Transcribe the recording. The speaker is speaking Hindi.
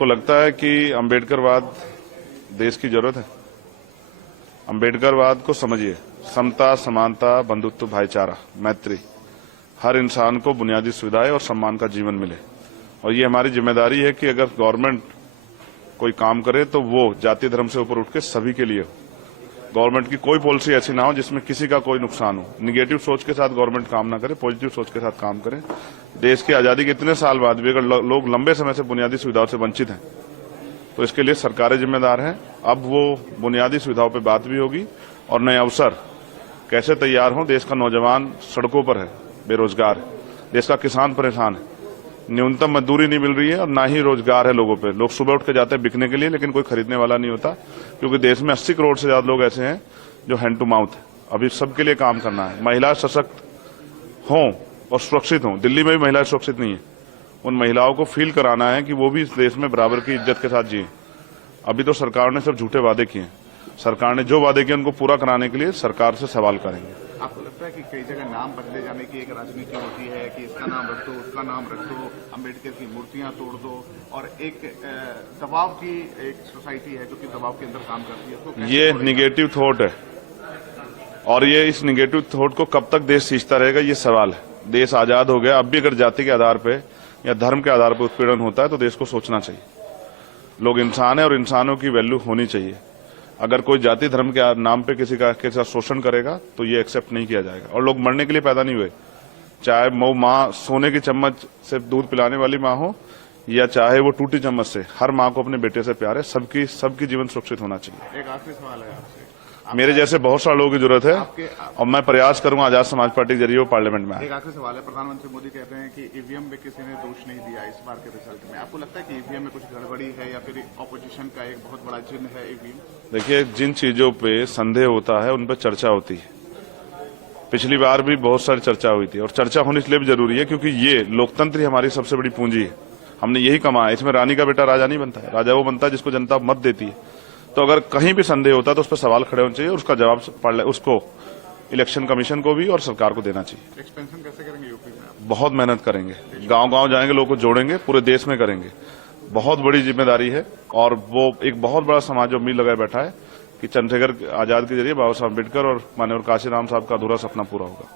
आपको लगता है कि अम्बेडकरवाद देश की जरूरत है? अम्बेडकरवाद को समझिए, समता, समानता, बंधुत्व, भाईचारा, मैत्री, हर इंसान को बुनियादी सुविधाएं और सम्मान का जीवन मिले। और ये हमारी जिम्मेदारी है कि अगर गवर्नमेंट कोई काम करे तो वो जाति धर्म से ऊपर उठ के सभी के लिए हो। गवर्नमेंट की कोई पॉलिसी ऐसी ना हो जिसमें किसी का कोई नुकसान हो। निगेटिव सोच के साथ गवर्नमेंट काम ना करे, पॉजिटिव सोच के साथ काम करे। देश की आजादी के इतने साल बाद भी अगर लोग लंबे समय से बुनियादी सुविधाओं से वंचित हैं तो इसके लिए सरकारें जिम्मेदार हैं। अब वो बुनियादी सुविधाओं पर बात भी होगी और नए अवसर कैसे तैयार हों। देश का नौजवान सड़कों पर है, बेरोजगार है, देश का किसान परेशान है, न्यूनतम मजदूरी नहीं मिल रही है और ना ही रोजगार है लोगों पे। लोग सुबह उठ के जाते हैं बिकने के लिए, लेकिन कोई खरीदने वाला नहीं होता, क्योंकि देश में 80 करोड़ से ज्यादा लोग ऐसे हैं जो हैंड टू माउथ है। अभी सबके लिए काम करना है। महिला सशक्त हों और सुरक्षित हों। दिल्ली में भी महिलाएं सुरक्षित नहीं है। उन महिलाओं को फील कराना है कि वो भी इस देश में बराबर की इज्जत के साथ जिए। अभी तो सरकार ने सब झूठे वादे किए हैं। सरकार ने जो वादे किए उनको पूरा कराने के लिए सरकार से सवाल करेंगे। आपको लगता है कि कई जगह नाम बदले जाने की एक राजनीति होती है कि इसका नाम रख दो, उसका नाम रख दो, अम्बेडकर की मूर्तियां तोड़ दो, और एक दबाव की एक सोसाइटी है जो कि दबाव के अंदर काम करती है, तो ये निगेटिव थॉट है और ये इस निगेटिव थॉट को कब तक देश सींचता रहेगा, ये सवाल है। देश आजाद हो गया, अब भी अगर जाति के आधार पे या धर्म के आधार पर उत्पीड़न होता है तो देश को सोचना चाहिए। लोग इंसान है और इंसानों की वैल्यू होनी चाहिए। अगर कोई जाति धर्म के नाम पे किसी का के साथ शोषण करेगा तो ये एक्सेप्ट नहीं किया जाएगा। और लोग मरने के लिए पैदा नहीं हुए, चाहे वो माँ सोने की चम्मच से दूध पिलाने वाली माँ हो या चाहे वो टूटी चम्मच से, हर माँ को अपने बेटे से प्यार है। सबकी जीवन सुरक्षित होना चाहिए। एक आखिरी सवाल है आपसे। मेरे जैसे बहुत सारे लोगों की जरूरत है और मैं प्रयास करूंगा आजाद समाज पार्टी के जरिए वो पार्लियामेंट में आए। एक आखिरी सवाल है। प्रधानमंत्री मोदी कहते हैं कि ईवीएम में किसी ने दोष नहीं दिया इस बार के रिजल्ट में। आपको लगता है कि ईवीएम में कुछ गड़बड़ी है या फिर ऑपोजिशन का एक बहुत बड़ा चिन्ह है ईवीएम? देखिए, जिन चीजों पे संदेह होता है उन पर चर्चा होती है। पिछली बार भी बहुत सारी चर्चा हुई थी और चर्चा होनी इसलिए भी जरूरी है क्योंकि ये लोकतंत्र ही हमारी सबसे बड़ी पूंजी है। हमने यही कमाया। इसमें रानी का बेटा राजा नहीं बनता है, राजा वो बनता है जिसको जनता मत देती है। तो अगर कहीं भी संदेह होता है तो उस पर सवाल खड़े होने चाहिए, उसका जवाब उसको इलेक्शन कमीशन को भी और सरकार को देना चाहिए। एक्सपेंशन कैसे करेंगे यूपी में? बहुत मेहनत करेंगे, गांव-गांव जाएंगे, लोगों को जोड़ेंगे, पूरे देश में करेंगे। बहुत बड़ी जिम्मेदारी है और वो एक बहुत बड़ा समाज उम्मीद लगाए बैठा है कि चंद्रशेखर आजाद के जरिए बाबा साहब अम्बेडकर और माननीय काशीराम साहब का अधूरा सपना पूरा होगा।